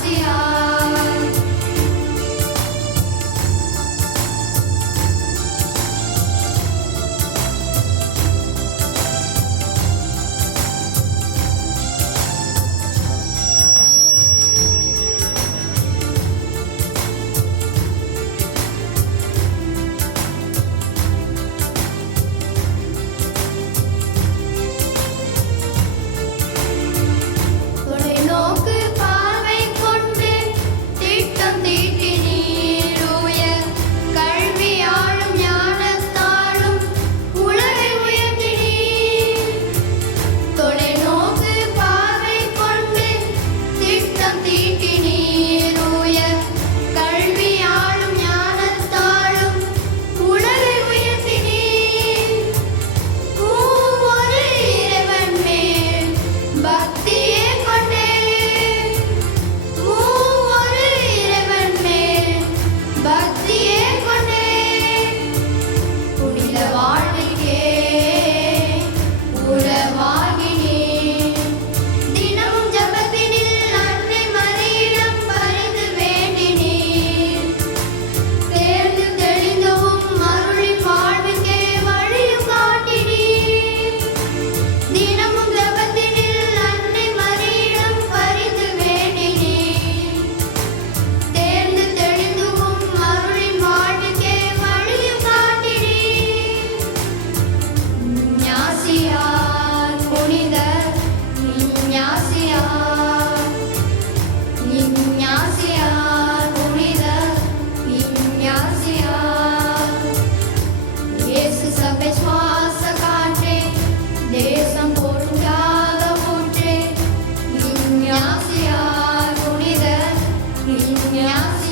加油 Yeah.